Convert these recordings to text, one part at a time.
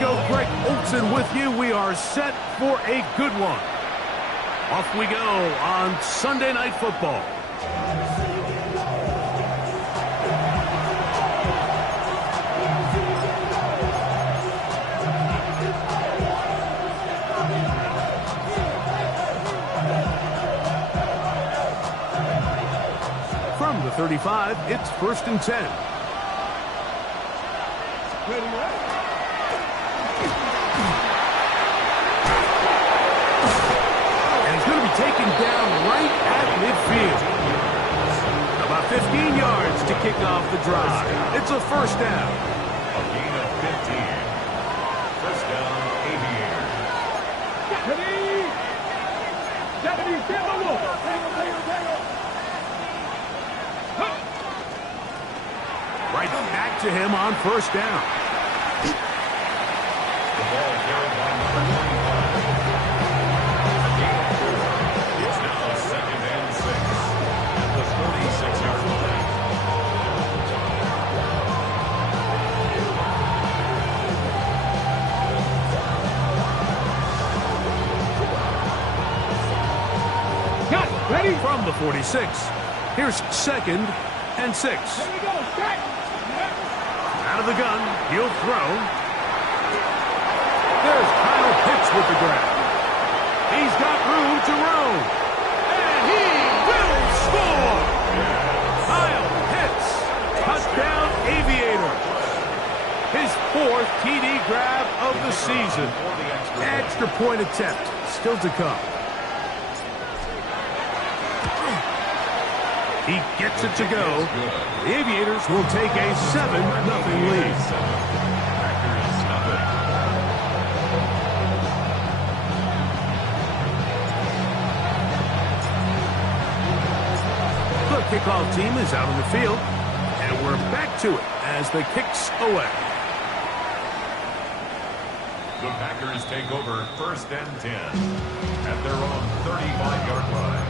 Rico, Greg Olson with you. We are set for a good one. Off we go on Sunday Night Football. From the 35, it's 1st and 10. And he's going to be taken down right at midfield. About 15 yards to kick off the drive. It's a 1st down. A gain of 15. 1st down, Aviator. Right back to him on 1st down. The ball carried by number 25. A gain of 4. It's now 2nd and 6 at the 46-yard line. Ready? From the 46, here's 2nd and 6. Out of the gun, he'll throw. There's Kyle Pitts with the grab. He's got room to roam. And he will score! Kyle Pitts, touchdown Aviator. His 4th TD grab of the season. Extra point attempt still to come. He gets it to go. The Aviators will take a 7-0 lead. The kickoff team is out on the field, and we're back to it as the kick's away. The Packers take over 1st and 10 at their own 35-yard line.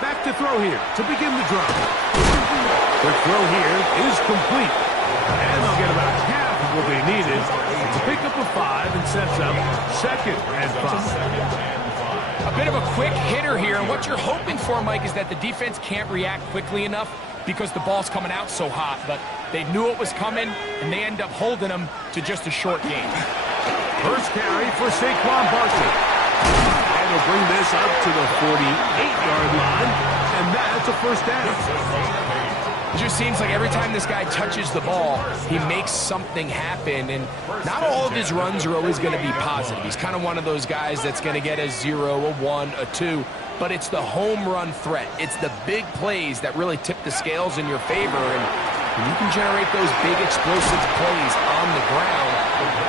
Back to throw here to begin the drive. The throw here is complete. And they'll get about half of what they needed to pick up a 5 and sets up 2nd and 5. A bit of a quick hitter here, and what you're hoping for, Mike, is that the defense can't react quickly enough because the ball's coming out so hot, but they knew it was coming, and they end up holding them to just a short gain. First carry for Saquon Barkley. And he'll bring this up to the 48-yard line, and that's a 1st down. It just seems like every time this guy touches the ball, he makes something happen, and not all of his runs are always going to be positive. He's kind of one of those guys that's going to get a 0, a 1, a 2, but it's the home run threat. It's the big plays that really tip the scales in your favor, and when you can generate those big explosive plays on the ground,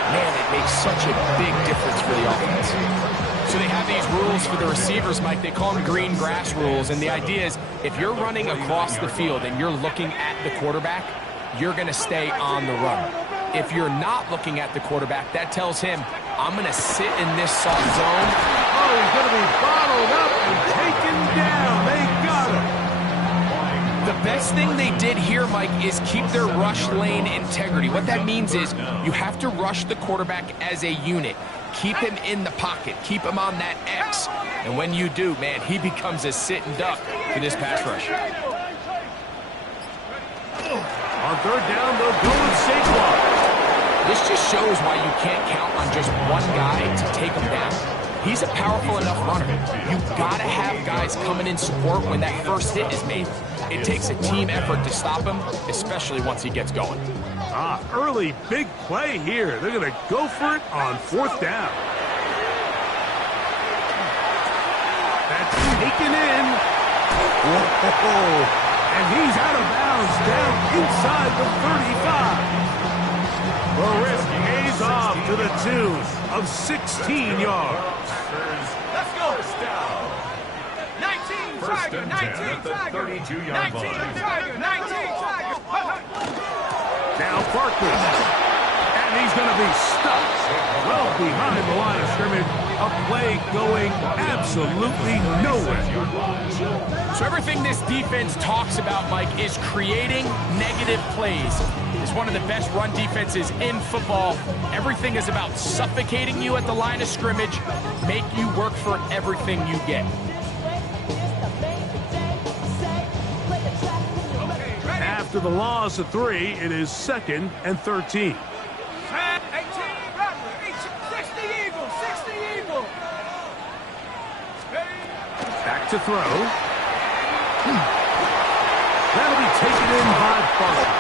man, it makes such a big difference for the offense. So they have these rules for the receivers, Mike. They call them green grass rules, and the idea is if you're running across the field and you're looking at the quarterback, you're going to stay on the run. If you're not looking at the quarterback, that tells him, I'm going to sit in this soft zone. Oh, he's going to be bottled up and taken down. They got him. The best thing they did here, Mike, is keep their rush lane integrity. What that means is you have to rush the quarterback as a unit. Keep him in the pocket. Keep him on that X. And when you do, man, he becomes a sit and duck for this pass rush. On 3rd down, they'll go with Saquon. This just shows why you can't count on just one guy to take him down. He's a powerful enough runner. You've got to have guys coming in support when that first hit is made. It takes a team effort to stop him, especially once he gets going. Early big play here. They're going to go for it on 4th down. That's taken in. Whoa. And he's out of bounds down inside the 35. The risk pays off to the tune of 16 yards. Let's go. First down. 19. and 10 at the 32-yard line. Now Barkley. And he's going to be stuck well behind the line of scrimmage. A play going absolutely nowhere. So everything this defense talks about, Mike, is creating negative plays. It's one of the best run defenses in football. Everything is about suffocating you at the line of scrimmage, make you work for everything you get. After the loss of 3, it is 2nd and 13. Back to throw. That'll be taken in by Barkley.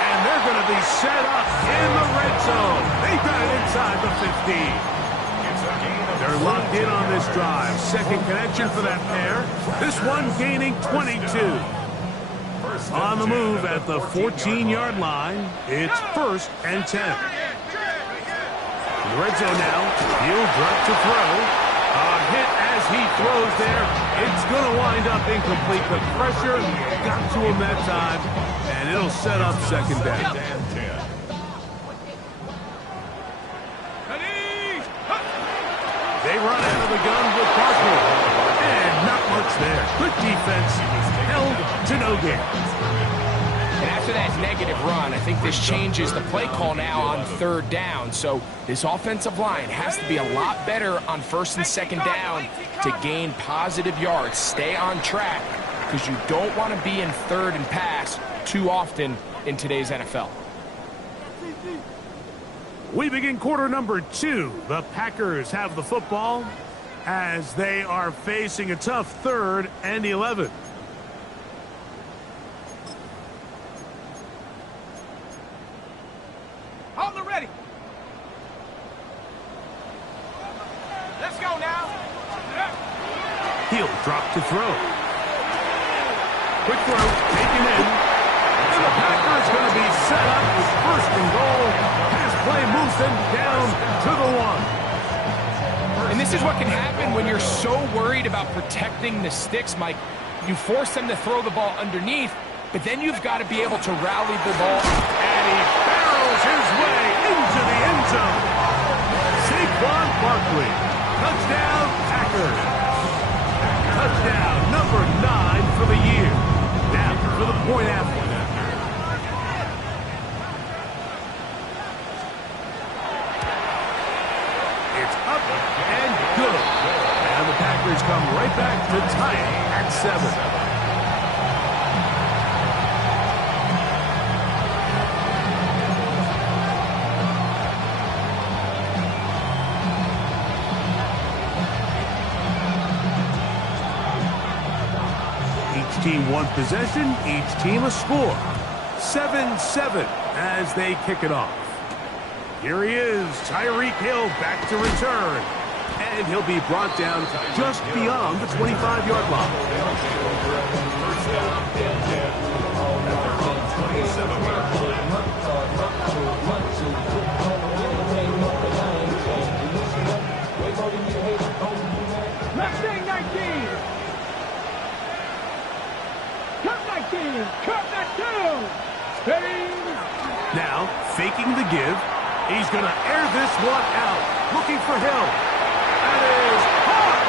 And they're going to be set up in the red zone. They've got it inside the 15. They're locked in on this drive. Second connection for that pair. This one gaining 22. On the move at the 14-yard line, it's 1st and 10. In the red zone now, he'll drop to throw. A hit as he throws there. It's going to wind up incomplete. The pressure got to him that time, and it'll set up 2nd down. They run out of the gun with Barkley. And not much there. Good defense. Held to no gain. And after that negative run, I think this changes the play call now on 3rd down. So this offensive line has to be a lot better on 1st and 2nd down to gain positive yards. Stay on track because you don't want to be in 3rd and pass too often in today's NFL. We begin quarter number 2. The Packers have the football as they are facing a tough 3rd and 11. On the ready. Let's go now. He'll drop to throw. Quick throw, taken in. And the Packers going to be set up with 1st and goal. His play moves them down to the 1. And this is what can happen when you're so worried about protecting the sticks, Mike. You force them to throw the ball underneath, but then you've got to be able to rally the ball. And he barrels his way into the end zone. Saquon Barkley. Touchdown, Packers. Touchdown number 9 for the year. Now for the point after. It's up and good. And the Packers come right back to tie it at 7. Each team one possession, each team a score. 7-7 as they kick it off. Here he is, Tyreek Hill back to return. And he'll be brought down just beyond the 25-yard line. Mustang 19. Cut 19. Cut that down. Now, faking the give. He's going to air this one out. Looking for Hill. That is hard.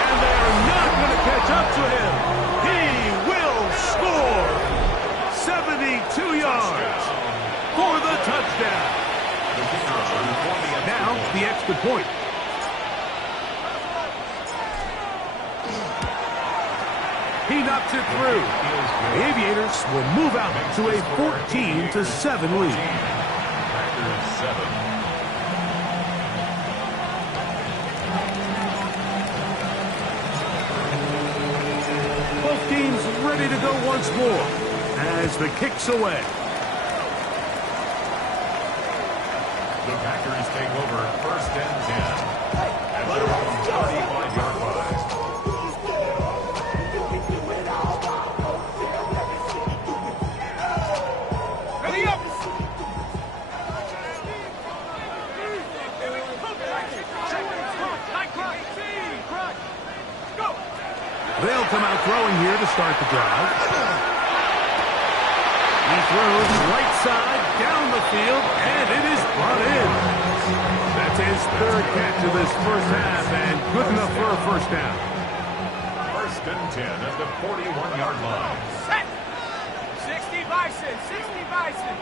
And they're not going to catch up to him. He will score. 72 yards for the touchdown. Now, the extra point. He knocks it through. The Aviators will move out to a 14-7 lead. Both teams ready to go once more as the kick's away. The Packers take over 1st and 10 at their own 35-yard line. Ready up. Go. start the drive. He throws right side down the field, and it is brought in. That's his third catch of this first half, and good enough for a first down. First and 10 at the 41-yard line. Set. 60 Bison. 60 Bison.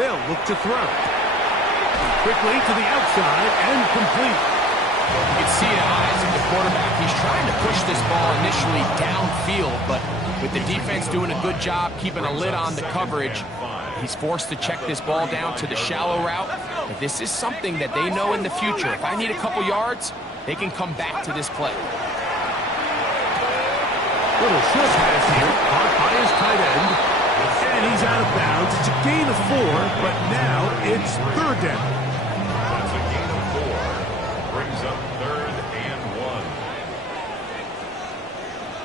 They'll look to throw. Quickly to the outside and complete. You can see in the eyes of the quarterback, he's trying to push this ball initially downfield, but with the defense doing a good job keeping a lid on the coverage, he's forced to check this ball down to the shallow route. But this is something that they know in the future. If I need a couple yards, they can come back to this play. Little short pass here, caught by his tight end. And he's out of bounds. It's a gain of 4, but now it's third down. That's a gain of 4. Brings up third and 1.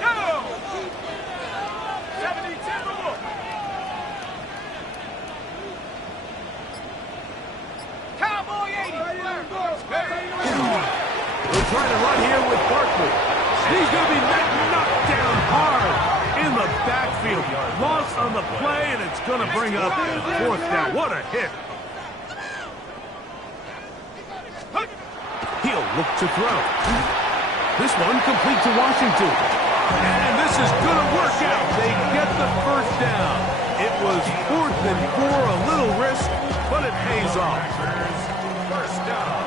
Go. 70 Timberwolf. Cowboy 80. We'll try to run here with Barkley. He's going to be knocked down hard in the backfield. Loss on the play, and it's going to bring up fourth down. What a hit. He'll look to throw. This one complete to Washington. And this is going to work out. They get the first down. It was 4th and 4, a little risk, but it pays off. First down.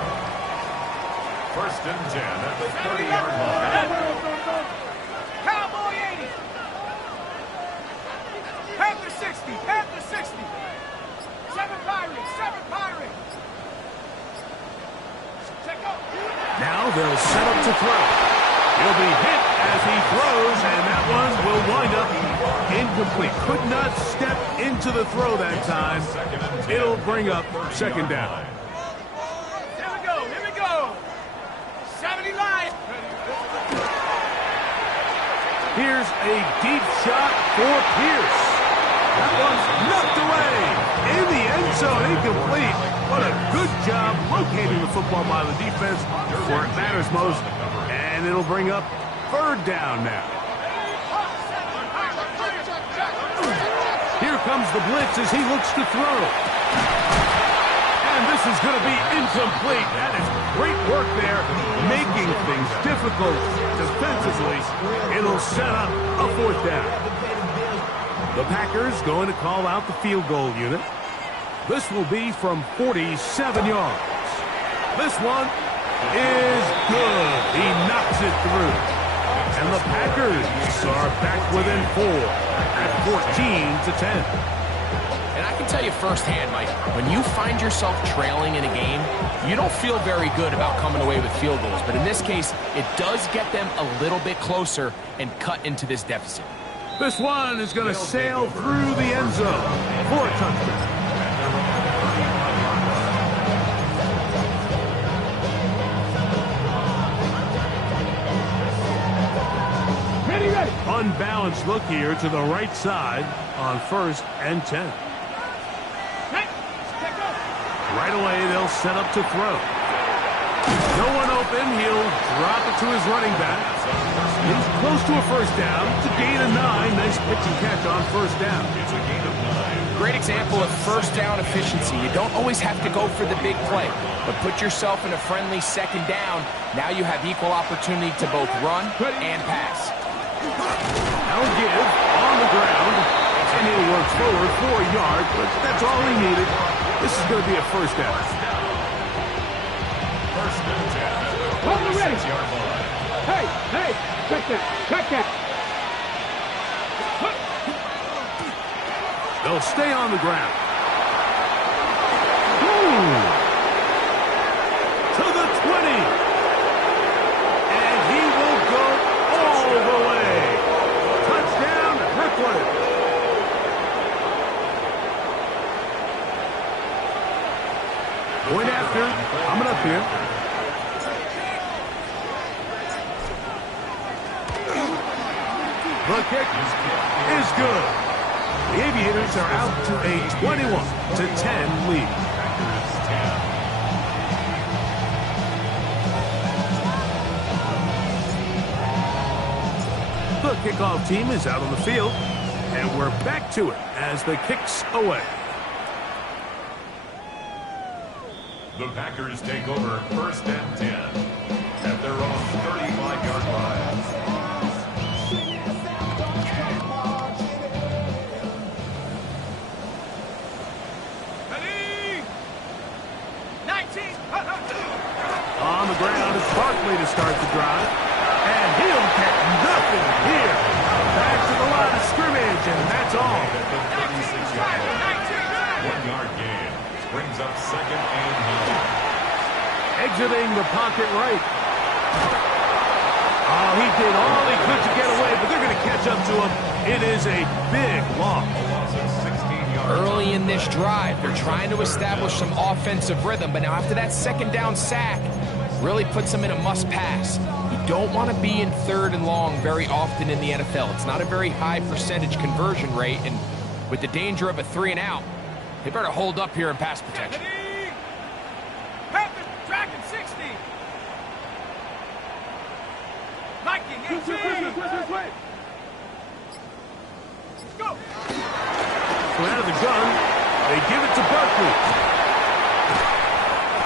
First and 10 at the 30-yard line. Cowboy 80. Panther 60. Panther 60. 7 Pirates. 7 Pirates. Check out. Now they'll set up to throw. He'll be hit as he throws, and that one will wind up incomplete. Could not step into the throw that time. It'll bring up second down. Here we go. Here we go. 70 Lions. Here's a deep shot for Pierce. That one's knocked away in the end zone, incomplete. What a good job locating the football by the defense where it matters most. And it'll bring up third down now. Here comes the blitz as he looks to throw. And this is going to be incomplete. That is great work there, making things difficult defensively. It'll set up a fourth down. The Packers going to call out the field goal unit. This will be from 47 yards. This one is good. He knocks it through. And the Packers are back within 4 at 14-10. And I can tell you firsthand, Mike, when you find yourself trailing in a game, you don't feel very good about coming away with field goals. But in this case, it does get them a little bit closer and cut into this deficit. This one is going to sail through the end zone for a touchdown. Ready. Unbalanced look here to the right side on 1st and 10. Right away, they'll set up to throw. No one open. He'll drop it to his running back. He's close to a first down. It's a gain of 9. Nice pitch and catch on first down. It's a gain of 9. Great example of first down efficiency. You don't always have to go for the big play, but put yourself in a friendly second down. Now you have equal opportunity to both run and pass. Now give on the ground. And he'll work forward for a yard, but that's all he needed. This is going to be a first down. First and 10 at the Hold it ready. 46-yard line. Hey, check that. They'll stay on the ground. To the 20. And he will go all the way. Touchdown, Brooklyn. Point after, coming up here. The kick is good. The Aviators are out to a 21-10 lead. The kickoff team is out on the field, and we're back to it as the kick's away. The Packers take over 1st and 10 at their own 35-yard line. Ready? 19. On the ground is Barkley to start the drive, and he'll get nothing here. Back to the line of scrimmage, and that's all. At the 36-yard line. 1-yard gain. Brings up 2nd and 9. Exiting the pocket right. Oh, he did all he could to get away, but they're going to catch up to him. It is a big loss. A loss of 16 yards. Early in this drive, they're trying to establish some offensive rhythm, but now after that 2nd down sack, really puts them in a must-pass. You don't want to be in 3rd and long very often in the NFL. It's not a very high percentage conversion rate, and with the danger of a 3-and-out, they better hold up here in pass protection. Ready? Panthers, Dragon 60. Viking 18. Let's go. So out of the gun, they give it to Barkley.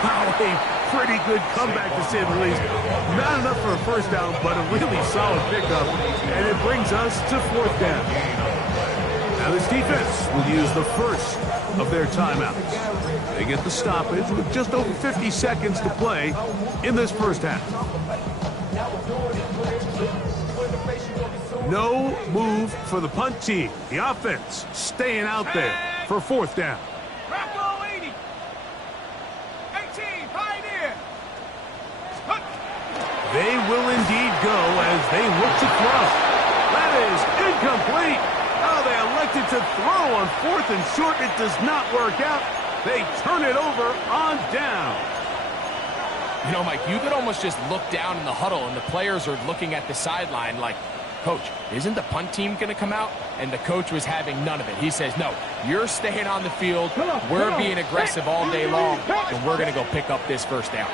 Wow, a pretty good comeback to say the least. Not enough for a 1st down, but a really solid pickup. And it brings us to 4th down. Now this defense will use the first of their timeouts. They get the stoppage with just over 50 seconds to play in this 1st half. No move for the punt team. The offense staying out there for 4th down. Rocco 80. 18, Pioneer. They will indeed go as they look to throw. That is incomplete. Oh, they elected to throw on 4th and short. It does not work out. They turn it over on down. You know, Mike, you could almost just look down in the huddle, and the players are looking at the sideline like, Coach, isn't the punt team going to come out? And the coach was having none of it. He says, no, you're staying on the field. We're being aggressive all day long, and we're going to go pick up this 1st down.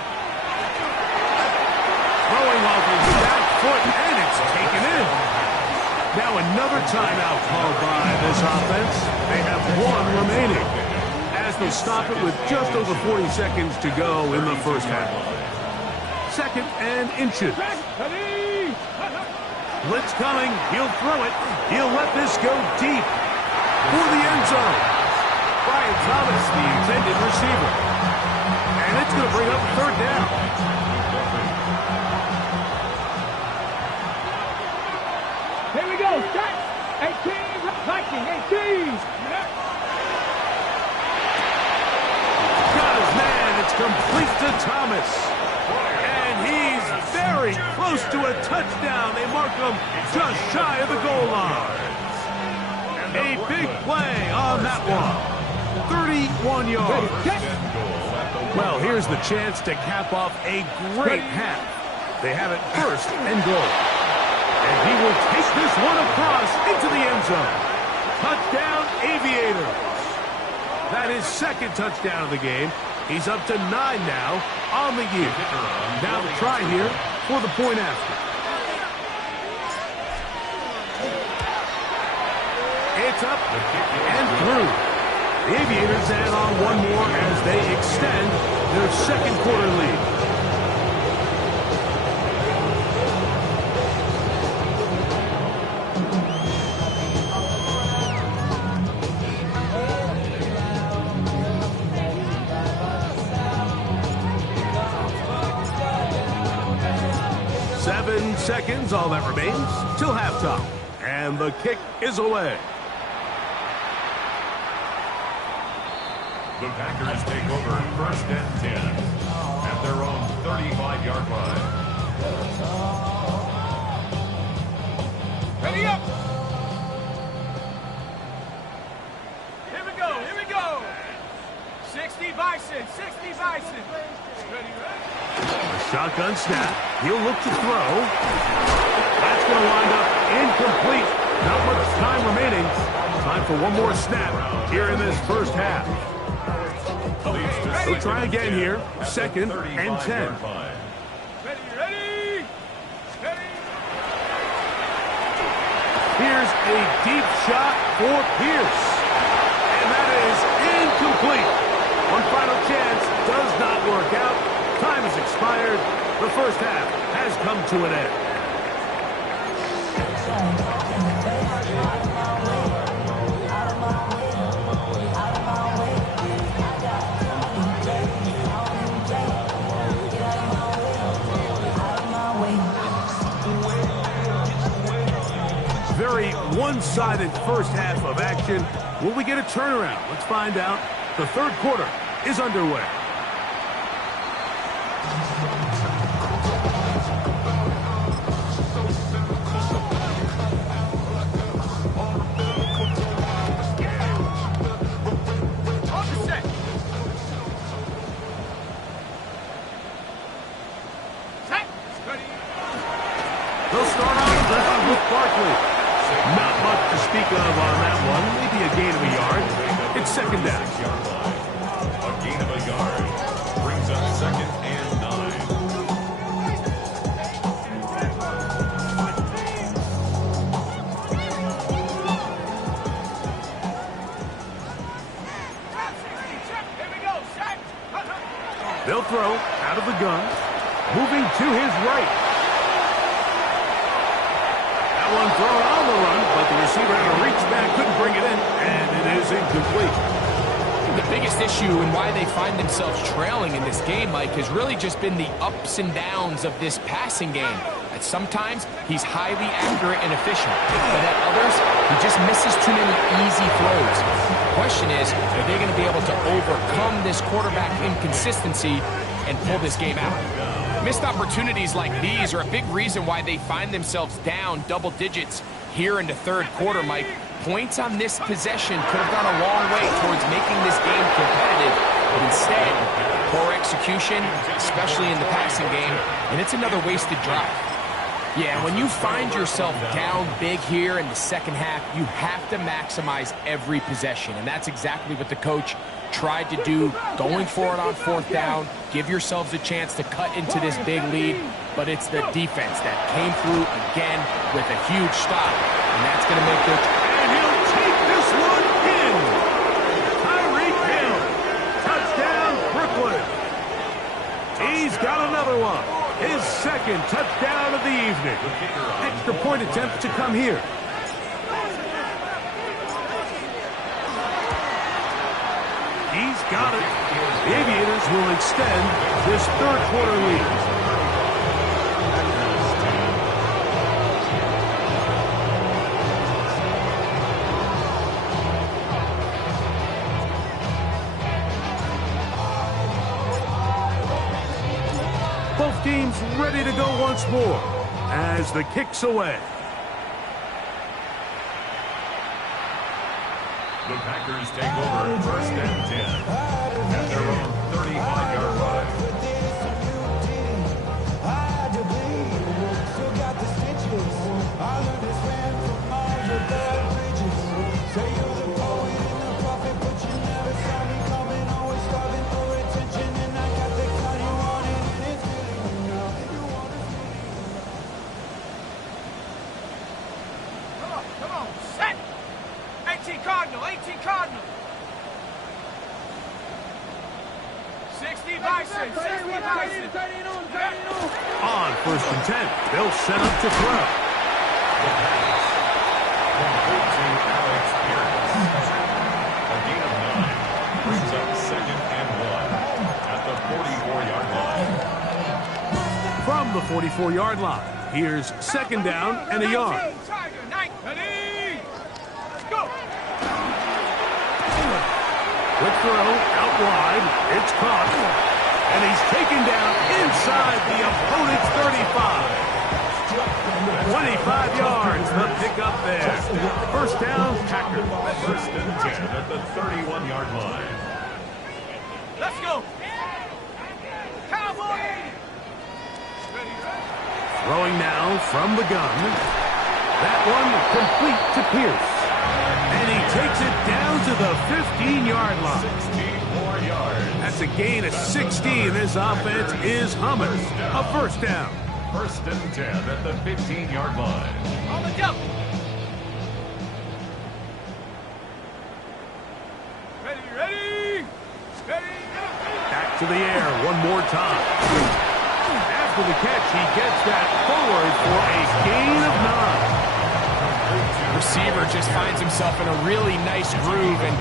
Throwing off his back foot, and it's taken in. Now another timeout called by this offense. They have 1 remaining as they stop it with just over 40 seconds to go in the 1st half. 2nd and inches. Blitz coming. He'll throw it. He'll let this go deep for the end zone. Brian Thomas, the intended receiver. And it's going to bring up 3rd down. Here we go. Set. 18. Viking 18. Got his man. It's complete to Thomas. And he's very close to a touchdown. They mark him just shy of the goal line. A big play on that one. 31 yards. Well, here's the chance to cap off a great half. They have it 1st and goal. And he will take this one across into the end zone. Touchdown, Aviators. That is 2nd touchdown of the game. He's up to 9 now on the year. Now the try here for the point after. It's up and through. The Aviators add on 1 more as they extend their 2nd quarter lead. Seconds, all that remains, till halftime. And the kick is away. The Packers take over 1st and 10 at their own 35-yard line. Ready up. Here we go. Here we go. 60 Bison. 60 Bison. Ready, ready. Shotgun snap. He'll look to throw. That's going to wind up incomplete. Not much time remaining. Time for 1 more snap here in this 1st half. So try again here. 2nd and 10. Ready, ready. Ready. Here's a deep shot for Pierce. And that is incomplete. One final chance does not work out. Time has expired. The first half has come to an end. Very one-sided first half of action. Will we get a turnaround? Let's find out. The third quarter is underway. They'll start off with Barkley. Not much to speak of on that one. Maybe a gain of a yard. It's second down. A gain of a yard brings up 2nd and 9. They'll throw out of the gun. Moving to his right. One thrown on the run, but the receiver had to reach back, couldn't bring it in, and it is incomplete. The biggest issue and why they find themselves trailing in this game, Mike, has really just been the ups and downs of this passing game. At sometimes, he's highly accurate and efficient, but at others, he just misses too many easy throws. The question is, are they going to be able to overcome this quarterback inconsistency and pull this game out? Missed opportunities like these are a big reason why they find themselves down double digits here in the third quarter, Mike. Points on this possession could have gone a long way towards making this game competitive, but instead, poor execution, especially in the passing game, and it's another wasted drive. Yeah, when you find yourself down big here in the second half, you have to maximize every possession, and that's exactly what the coach tried to do, going for it on fourth down, give yourselves a chance to cut into this big lead, but it's the defense that came through again with a huge stop, and that's going to make their... And he'll take this one in. Tyreek Hill. Touchdown, Brooklyn. He's got another one. His second touchdown of the evening. Extra point attempt to come here. He's got it. The Aviators will extend this third quarter lead. Both teams ready to go once more as the kick's away. The Packers take over 1st and 10 at their own 35-yard line. Come on, set! 18 Cardinal, 18 Cardinal. 60 Bison, 60 Bison. On 1st and 10, they'll set up to throw. Complete to Alex Pierce. A gain of 9 brings up 2nd and 1 at the 44-yard line. From the 44-yard line, here's 2nd down and a yard. Tiger, 9, ready? Let's go. Quick throw out wide. It's caught. And he's taken down inside the opponent's 35. 25 yards, the pickup there. First down, Packers. 1st and 10 at the 31-yard line. Let's go. Cowboy 80. Ready, Throwing now from the gun. That one complete to Pierce. And he takes it down to the 15-yard line. 64 yards. That's a gain of 16. This offense is humming. A first down. 1st and 10 at the 15-yard line. on the jump. ready? Ready? Back to the air one more time. After the catch, he gets that forward for a gain of 9. Receiver just finds himself in a really nice groove, and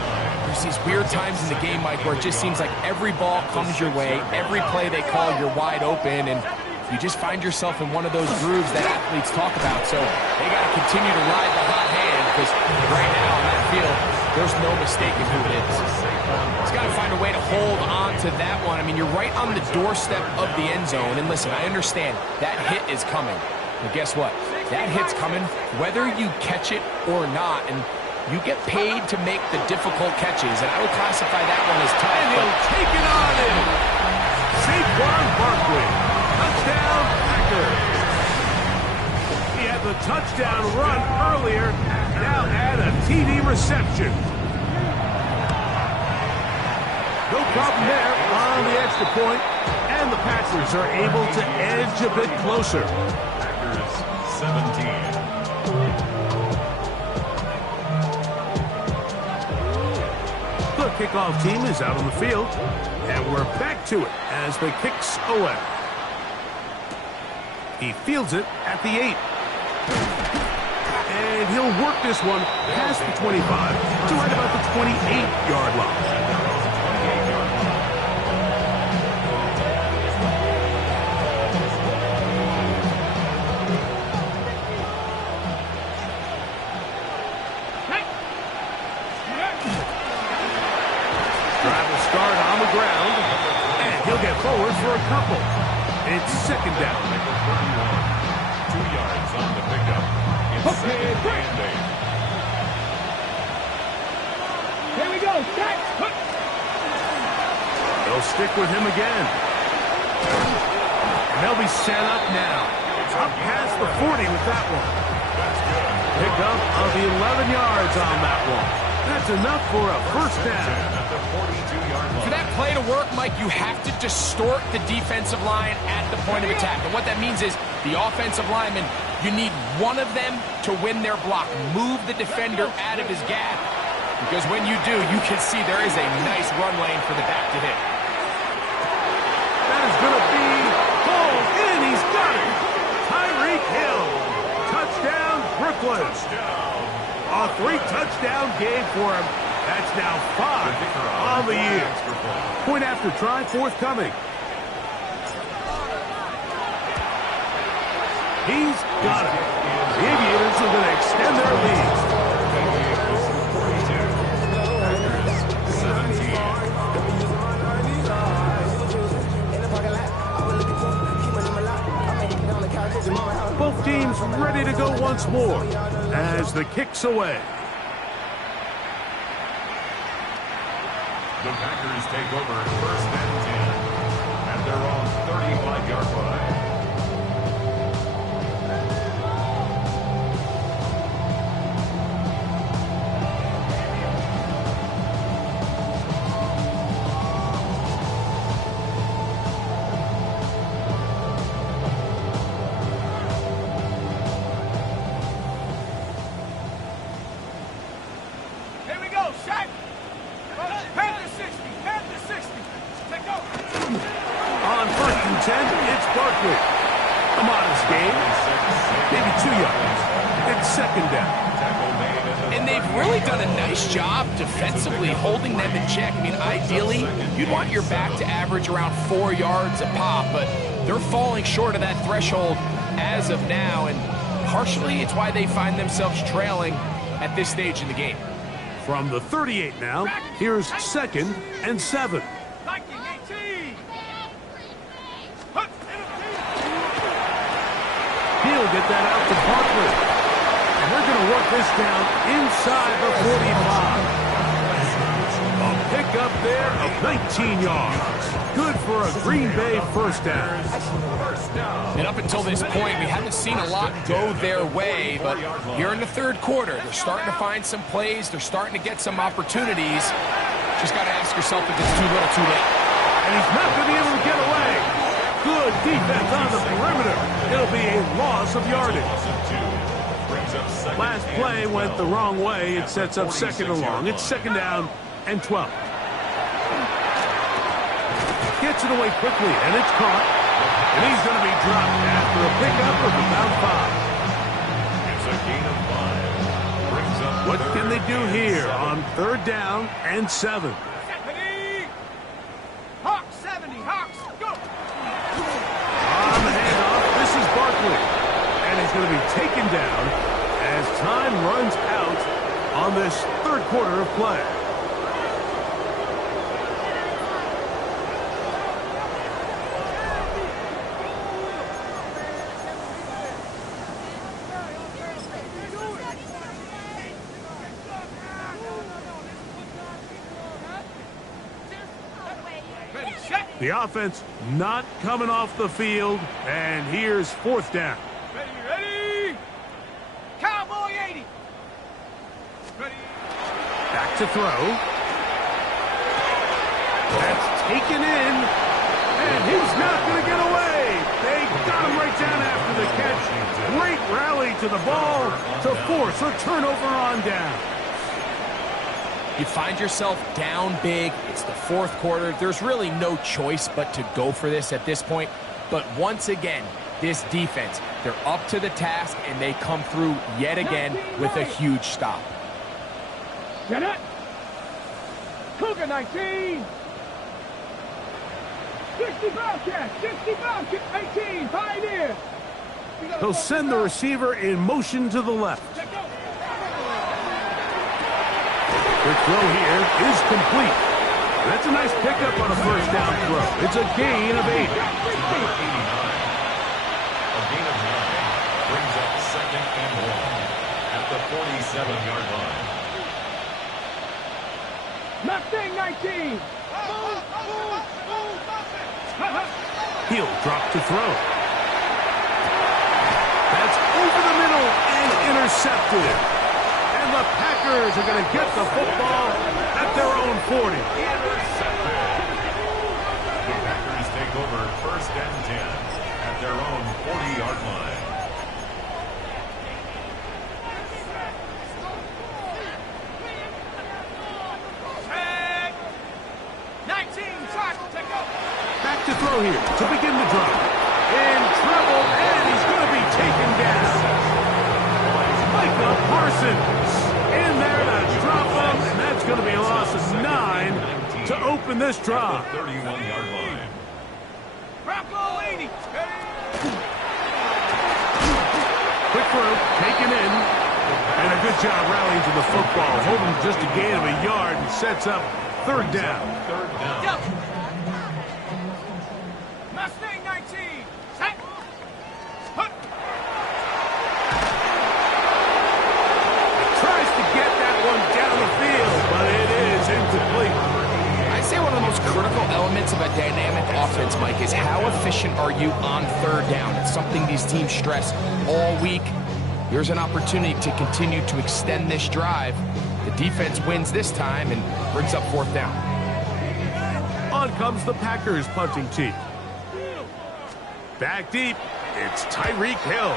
there's these weird times in the game, Mike, where it just seems like every ball comes your way, every play they call, you're wide open, and you just find yourself in one of those grooves that athletes talk about. So they got to continue to ride the hot hand, because right now on that field, there's no mistaking who it is. He's got to find a way to hold on to that one. I mean, you're right on the doorstep of the end zone, and listen, I understand that hit is coming. But guess what? That hit's coming whether you catch it or not, and you get paid to make the difficult catches, and I would classify that one as tough. And he'll take it on in. Saquon Barkley. Touchdown, Packers. He had the touchdown run earlier. Now add a TD reception. No problem there on the extra point, and the Packers are able to edge a bit closer. Packers 17. The kickoff team is out on the field, and we're back to it as the kicks away. He fields it at the 8. And he'll work this one past the 25 to right about the 28-yard line. Drive will start on the ground, and he'll get forward for a couple. It's second down. 2 yards on the pickup. It's second and 8. Here we go. Set. They'll stick with him again. And they'll be set up now. Up past the 40 with that one. Pickup of 11 yards on that one. That's enough for a first down. For that play to work, Mike, you have to distort the defensive line at the point of attack. And what that means is the offensive lineman, you need one of them to win their block. Move the defender out of his gap. Because when you do, you can see there is a nice run lane for the back to hit. That is going to be pulled in. He's got it. Tyreek Hill. Touchdown, Brooklyn. A 3-touchdown game for him. That's now 5 on the year. Point after try forthcoming. He's got it. The Aviators are going to extend their lead. Both teams ready to go once more as the kick's away. The Packers take over first and 10 at their own 35-yard line. Here we go. Set. Panther 60. Panther 60. Take over. On first and 10, it's Barkley. A modest gain. Maybe 2 yards. It's second down. And they've really done a nice job defensively holding them in check. I mean, ideally, you'd want your back to average around 4 yards a pop, but they're falling short of that threshold as of now, and partially it's why they find themselves trailing at this stage in the game. From the 38 now, here's second and 7. Viking 18. He'll get that out to Barkley. And they're going to work this down inside the 45. A pickup there of 19 yards. Good for a Green Bay first down. And up until this point, we haven't seen a lot go their way, but here in the third quarter, they're starting to find some plays. They're starting to get some opportunities. Just got to ask yourself if it's too little, too late. And he's not going to be able to get away. Good defense on the perimeter. It'll be a loss of yardage. Last play went the wrong way. It sets up second and long. It's second down and 12. gets it away quickly, and it's caught. And he's going to be dropped after a pickup of about 5. It's a gain of 5. Brings up What can they do third here and on 3rd down and 7? 70. Hawks, 70. Hawks, go. On the handoff, this is Barkley. And he's going to be taken down as time runs out on this 3rd quarter of play. Ready, set. The offense not coming off the field, and here's 4th down. Ready, ready. Cowboy 80. Ready. Back to throw. That's taken in, and he's not going to get away. They got him right down after the catch. Great rally to the ball to force a turnover on down. You find yourself down big. It's the 4th quarter. There's really no choice but to go for this at this point. But once again, this defense, they're up to the task, and they come through yet again with a huge stop. Get it. Cougar 19. 60 Bobcat, 60 Bobcat, 18, Pioneer. He'll send the receiver in motion to the left. Quick throw here is complete. That's a nice pickup on a 1st down throw. It's a gain of 8. A gain of 9 brings up 2nd and 1 at the 47-yard line. Mustang 19. He'll drop to throw. That's over the middle and intercepted. And the Packers are going to get the football at their own 40. Intercepted. The Packers take over 1st and 10 at their own 40-yard line. Tag. 19, try to take over. Back to throw here to begin the drive. In trouble, and he's going to be taken down. Micah Parsons in there to drop him, and that's going to be a loss of 9 to open this drive. 31-yard line. Bronco 80. Quick throw, taken in, and a good job rallying to the football. Holding just a gain of a yard and sets up 3rd down. 3rd down. Go. Mustang 19. Set. Hut. Tries to get that one down the field, but it is incomplete. I say one of the most critical elements of a dynamic offense, Mike, is how efficient are you on 3rd down. It's something these teams stress all week. Here's an opportunity to continue to extend this drive. The defense wins this time and brings up 4th down. On comes the Packers punting team. Back deep, it's Tyreek Hill.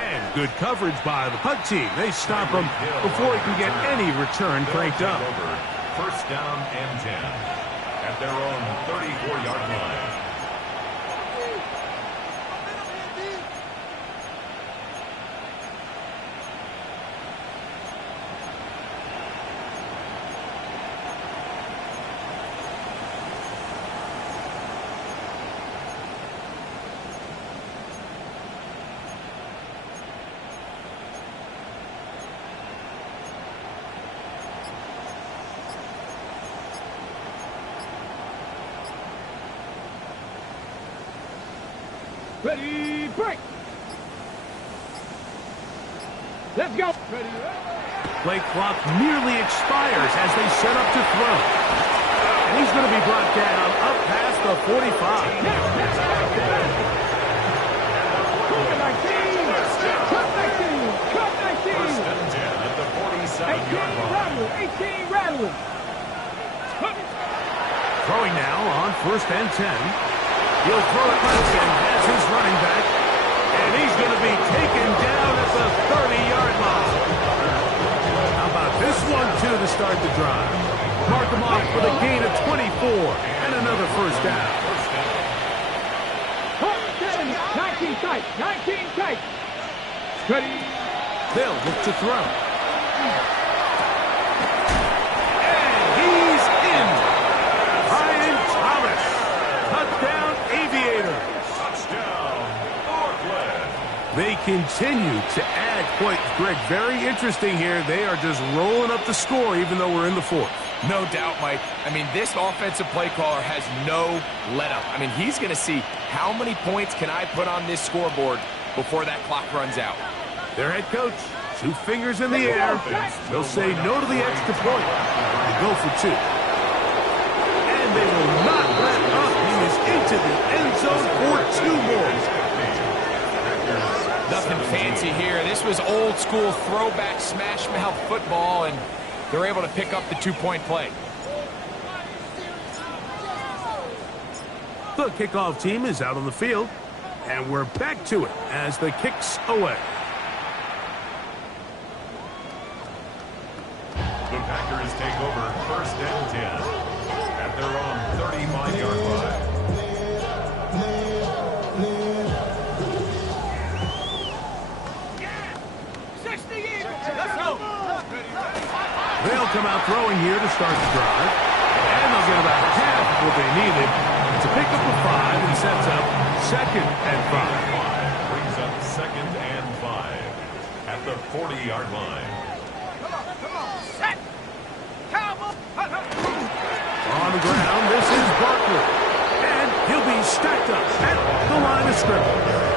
And good coverage by the punt team. They stop him before he can get any return cranked up. 1st down and 10 at their own 34-yard line. Ready, break. Let's go. Ready, Play clock nearly expires as they set up to throw. And he's going to be brought down up past the 45. Cougar 19. Cut 19. Cut 19. 1st and 10 at the 47-yard line. 18 rattling. Throwing now on 1st and 10. He'll throw it left and has his running back. And he's going to be taken down at the 30-yard line. How about this one to the start the drive. Mark them off with a gain of 24 and another first down. 19 tight, 19 tight. Ready. They'll look to throw. And he's in. Ryan Thomas. Touchdown Aviators. Touchdown, Portland. They continue to add points. Greg, very interesting here. They are just rolling up the score even though we're in the fourth. No doubt, Mike. I mean, this offensive play caller has no let-up. I mean, he's going to see how many points can I put on this scoreboard before that clock runs out. Their head coach, 2 fingers in the air. They'll say no to the extra point. They go for 2. And they will not let up. He is into the end zone for 2 more. Nothing fancy here. This was old school throwback smash mouth football, and they're able to pick up the 2-point play. The kickoff team is out on the field, and we're back to it as the kick's away. The Packers take over 1st and 10 at their own 35-yard line. Let's go. They'll come out throwing here to start the drive, and they'll get about half of what they needed to pick up a 5 and sets up 2nd and 5. Brings up 2nd and 5 at the 40-yard line. Set. Cowboy. On the ground, this is Barkley, and he'll be stacked up at the line of scrimmage.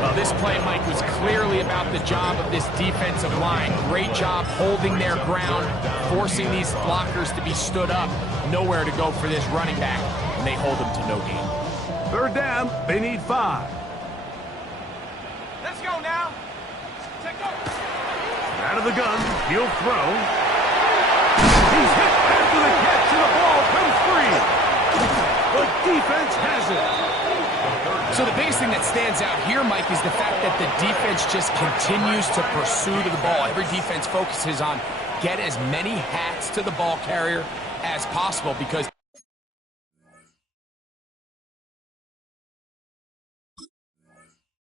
Well, this play, Mike, was clearly about the job of this defensive line. Great job holding their ground, forcing these blockers to be stood up. Nowhere to go for this running back, and they hold him to no gain. 3rd down, they need 5. Let's go now. Take go. Out of the gun, he'll throw. He's hit after the catch, and the ball comes free. The defense has it. So the biggest thing that stands out here, Mike, is the fact that the defense just continues to pursue to the ball. Every defense focuses on get as many hats to the ball carrier as possible, because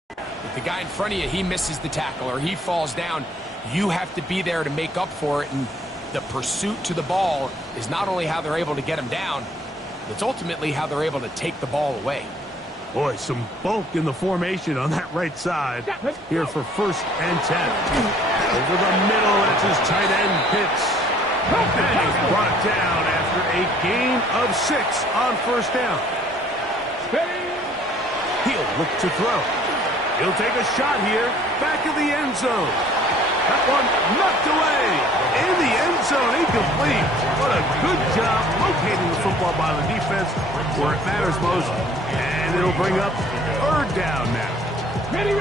if the guy in front of you, he misses the tackle or he falls down, you have to be there to make up for it. And the pursuit to the ball is not only how they're able to get him down, it's ultimately how they're able to take the ball away. Boy, some bulk in the formation on that right side here for 1st and 10. Over the middle, that's his tight end, Pitts. And he's brought down after a gain of 6 on 1st down. He'll look to throw. He'll take a shot here, back of the end zone. That one knocked away. In the end zone, incomplete. What a good job locating the football by the defense where it matters most. And it'll bring up 3rd down now. Ready.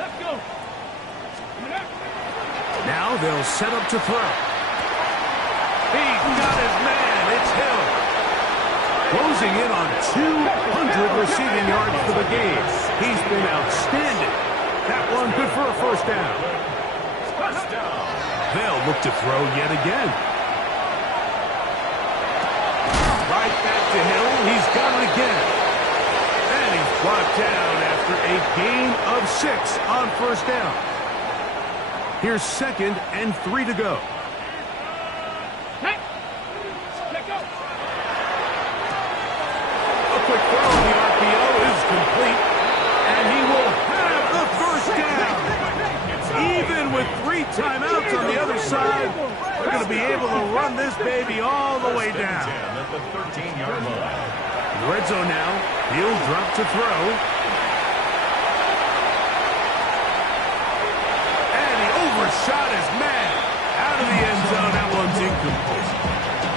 Let's go. Now they'll set up to throw. He's got his man. It's Hill. Closing in on 200 receiving yards for the game. He's been outstanding. That one good for a 1st down. They'll look to throw yet again. Right back to Hill. He's got it again. And he's brought down after a gain of 6 on 1st down. Here's 2nd and 3 to go. A quick throw on the RPO is complete. And he will have the 1st down. Even with 3 timeouts on the other side, they're going to be able to run this baby all the way down. At the 13-yard line. In the red zone now, he'll drop to throw. And he overshot his man. Out of the end zone, that one's incomplete.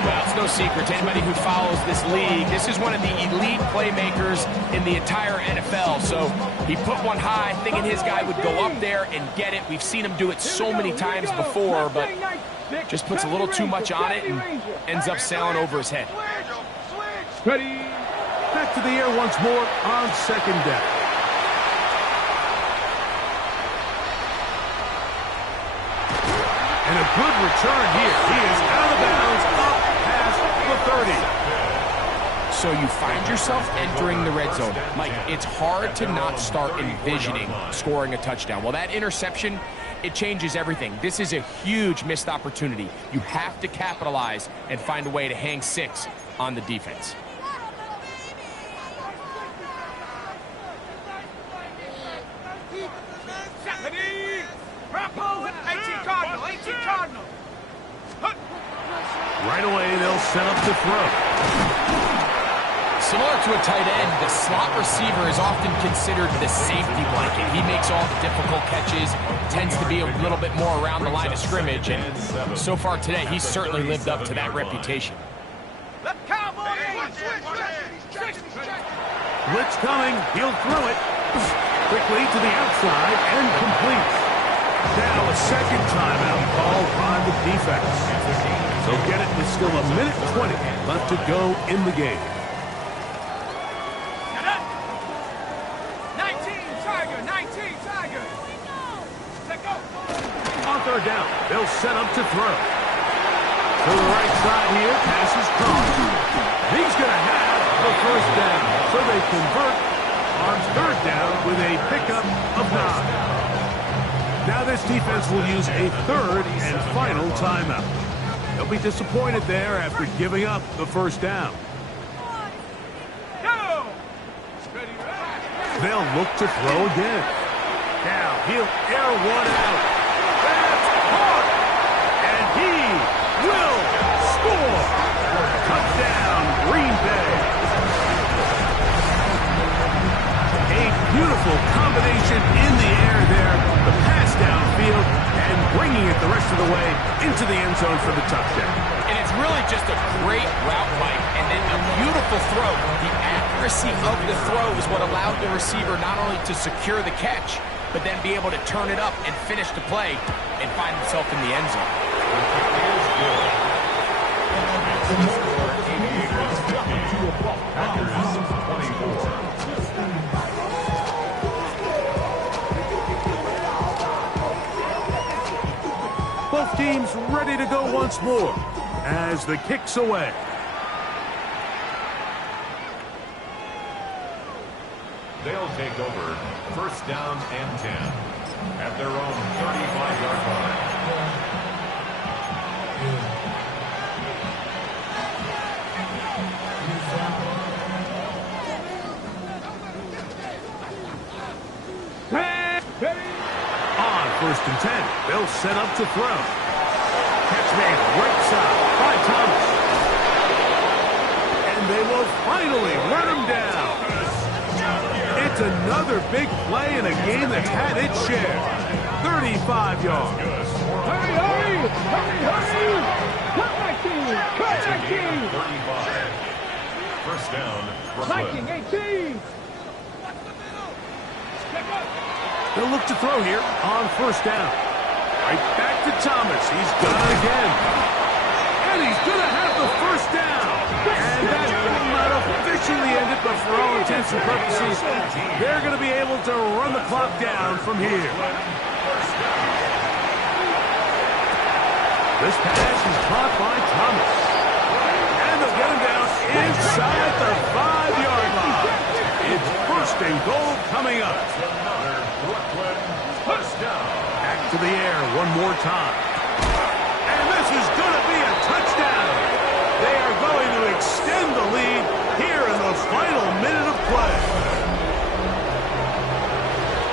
Well, it's no secret to anybody who follows this league. This is one of the elite playmakers in the entire NFL. So he put one high, thinking his guy would go up there and get it. We've seen him do it so many times before, but just puts a little too much on it and ends up sailing over his head. Ready. Back to the air once more on 2nd down. And a good return here. He is out of bounds, up past the 30. So you find yourself entering the red zone. Mike, it's hard to not start envisioning scoring a touchdown. Well, that interception, it changes everything. This is a huge missed opportunity. You have to capitalize and find a way to hang 6 on the defense. Right away, they'll set up to throw. Similar to a tight end, the slot receiver is often considered the safety blanket. He makes all the difficult catches, tends to be a little bit more around the line of scrimmage, and so far today, he's certainly lived up to that reputation. Blitz coming, he'll throw it. Quickly to the outside and complete. Now a second timeout called by the defense. So get it with still a minute 20 left to go in the game. 19 Tiger. Let go. On third down, they'll set up to throw. To the right side here, pass is caught. He's going to have the first down. So they convert on third down with a pickup of 9. Now this defense will use a third and final timeout. They'll be disappointed there after giving up the first down. They'll look to throw again. Now he'll air one out. That's caught! And he will score! Touchdown, Green Bay! A beautiful combination in the air there. The pass downfield and bringing it the rest of the way into the end zone for the touchdown. And it's really just a great route, Mike, and then a beautiful throw. The accuracy of the throw is what allowed the receiver not only to secure the catch, but then be able to turn it up and finish the play and find himself in the end zone. Both teams ready to go once more as the kick's away. They'll take over first down and 10 at their own 35-yard line. On first and 10, they'll set up to throw. Catch made right side by Thomas. And they will finally run him down. It's another big play in a game that's had its share. 35 yards. Hurry, hurry! Hurry, hurry! Cut my team! Cut my team! 35. First down, Brooklyn. 18! They'll look to throw here on first down. Right back to Thomas. He's got it again. And he's going to have the first down. And that will not officially end it, but for all intents and purposes, they're going to be able to run the clock down from here. This pass is caught by Thomas. And they'll get him down inside the 5-yard line. It's first and goal coming up. Brooklyn, first down. Back to the air one more time. And this is going to be a touchdown. They are going to extend the lead here in the final minute of play.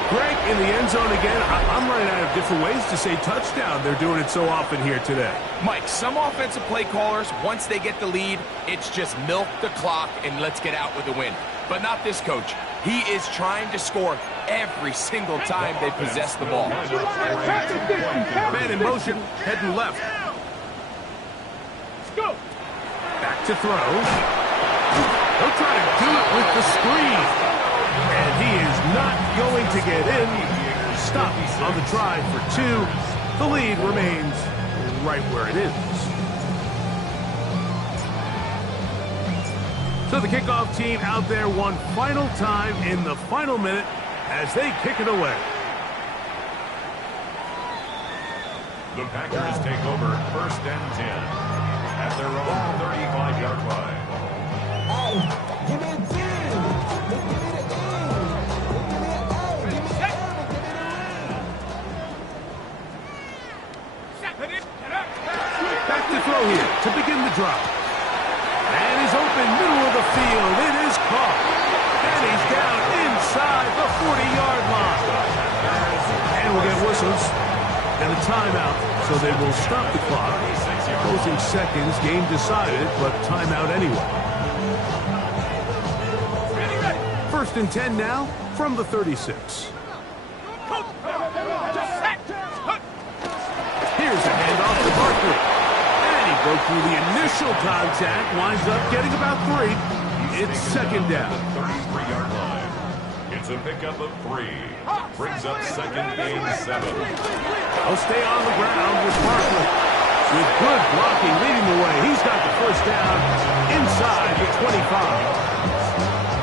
Greg, in the end zone again, I'm running out of different ways to say touchdown. They're doing it so often here today. Mike, some offensive play callers, once they get the lead, it's just milk the clock and let's get out with the win. But not this coach. He is trying to score every single time they possess the ball. Man in motion, heading left. Go! Back to throw. He'll try to do it with the screen. And he is not going to get in. Stop on the try for 2. The lead remains right where it is. So the kickoff team out there one final time in the final minute as they kick it away. The Packers take over 1st and 10 at their own 35-yard line. Back to throw here to begin the drop. And he's open, middle of the field. It is caught. And he's down inside the 40-yard line. And we'll get whistles and a timeout, so they will stop the clock. Closing seconds, game decided, but timeout anyway. 1st and 10 now from the 36. Here's a handoff to Barkley. And he broke through the initial contact, winds up getting about 3. It's 2nd down. 33-yard line. It's a pickup of 3. Brings up 2nd and 7. They'll stay on the ground with Barkley. With good blocking leading the way. He's got the 1st down inside the 25.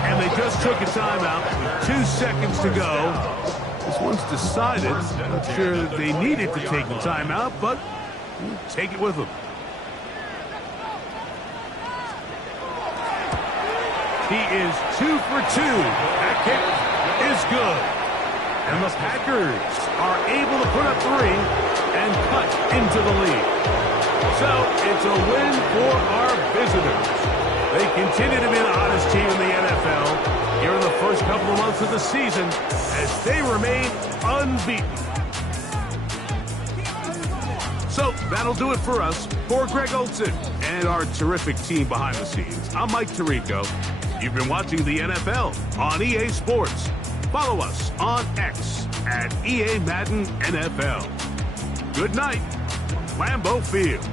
And they just took a timeout with 2 seconds to go. This one's decided. Not sure that they needed to take the timeout, but we'll take it with them. He is 2 for 2. That kick is good. And the Packers are able to put up 3 and cut into the lead. So it's a win for our visitors. They continue to be the hottest team in the NFL here in the first couple of months of the season as they remain unbeaten. So that'll do it for us. For Greg Olsen and our terrific team behind the scenes, I'm Mike Tirico. You've been watching the NFL on EA Sports. Follow us on X at EA Madden NFL. Good night, Lambeau Field.